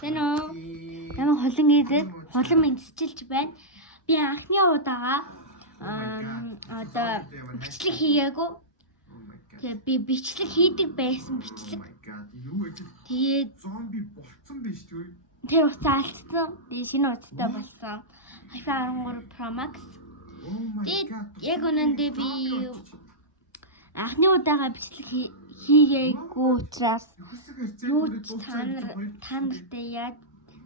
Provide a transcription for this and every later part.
Тэно ямар холон идэх холон мэдчилж байна. Би анхны удаага одоо бичлэг хийгээгүй. Тэгээ би бичлэг хийдэг байсан бичлэг. Тэгээд зомби болцсон биш үү? тэр уцаа алдсан. Би шинэ уцтай болсон. iPhone 13 Pro Max. Тэгээд яг үнэндээ би анхны удаага бичлэг хийгээгүй учраас юу ч та нартай яаж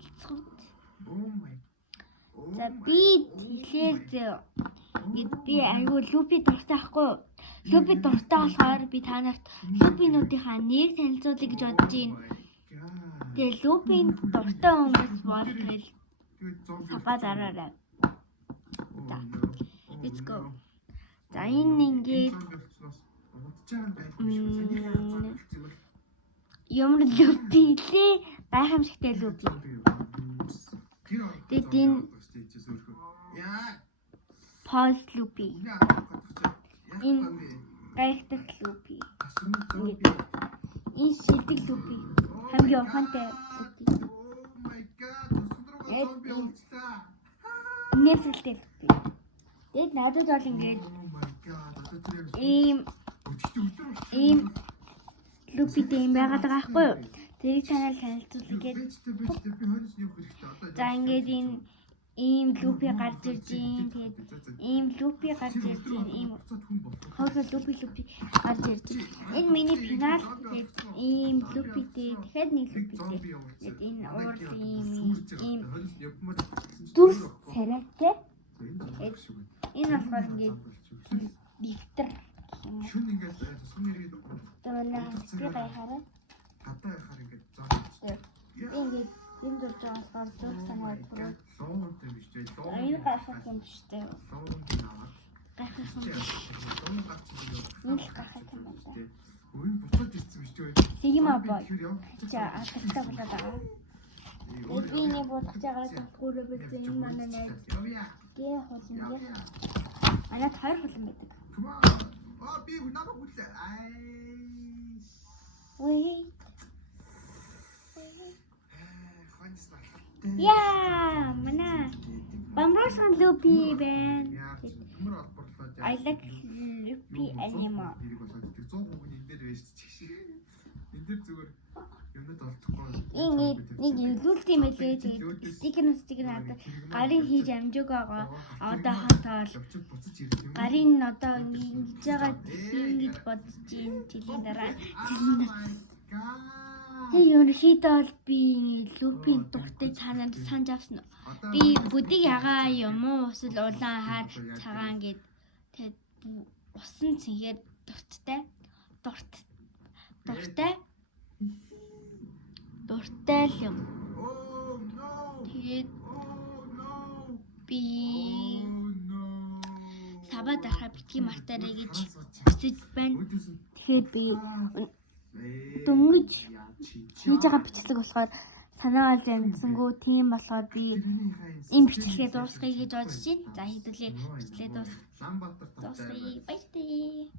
хэлцгүүд. За би тэгэхээр би айгүй лупи дуртай ахгүй. Лупи дуртай болохоор би та нарт лупинуудынхаа нэг танилцуулъя гэж бодож байна. Тэгээ лупин дуртай хүмүүс бол тэгэл сабаа дараарай. За. Let's go. За энэ ингээд ямар лупи лээ гайхамшигтай лупи. Тэгээд энэ пауз лупи. Энэ гайхдаг лупи. Энэ шилдэг лупи. Хамгийн ухаантай лупи. Нэрсэлтэй лупи. Тэгээд надад бол ингээд ийм лупитэй юм байгаад байгаа байхгүй юу? Тэрийг танаар танилцуулъя гээд. За ингээд энэ ийм лупи гарч ирж байна. Тэгээд ийм лупи гарч ирж байна. Ийм хоолой лупи гарч ирж байна. Энэ миний пенал. Тэгээд ийм лупитэй дахиад нэг лупитэй. Тэгээд энэ уур ийм дүрс царайтай. Энэ болохоор ингээд литр шүн ингээд сум ирээд тэмээ би гайхаарай. татаа яхаар ингээд заа. Ингээд юм дурж байгаа болохоор зүг санаад хүрээ. Лоонтой биш дээ. Энэ гайхах юм биш дээ. Лоонтой аваад Гайхах юм биш. лоон гарч ирээ. Энэ л гайхах юм байна. Өвн буцаад ирсэн биш дээ. Сигма бой. За аталтай болоод байгаа. Эдний бодож байгаа бүрээ биз энэ манай найз. Гээ хулан гээ. Манайд 2 хулан байдаг. Би надад хүлээ. Ой. Хонс на. Яа, манай бамбарсан лупи байна. I like loopy anymore. 100% энэ дээр байж чигш. Энэ дээр зүгээр юмд олдохгүй. Нэг илүүлдэг юм байлээ. Тэгээд стикер надад гарын хийж амжиг байгаа. Одоо хатаал гарын одоо ингэж байгаа ингэж бодож чинь жилийн дараа ерөнхийдөө бол би лупийн дуртай чанарт санаж авсан. Би бүдэг ягаа юм уу? Эсвэл улаан хаар цагаан гэд тэгээд усан цэнхээр дуртай л юм. Тэгээд би сабаа дахиад битгий мартаарай гэж хүсэж байна. Тэгэхээр би дөнгөж хийж байгаа бичлэг болохоор санаа ол амжсангүй тийм болохоор би энэ бичлэгээ дуусгая гэж бодож байна. За хэдүүлээ бичлэгээ дуусгая. Баяртай.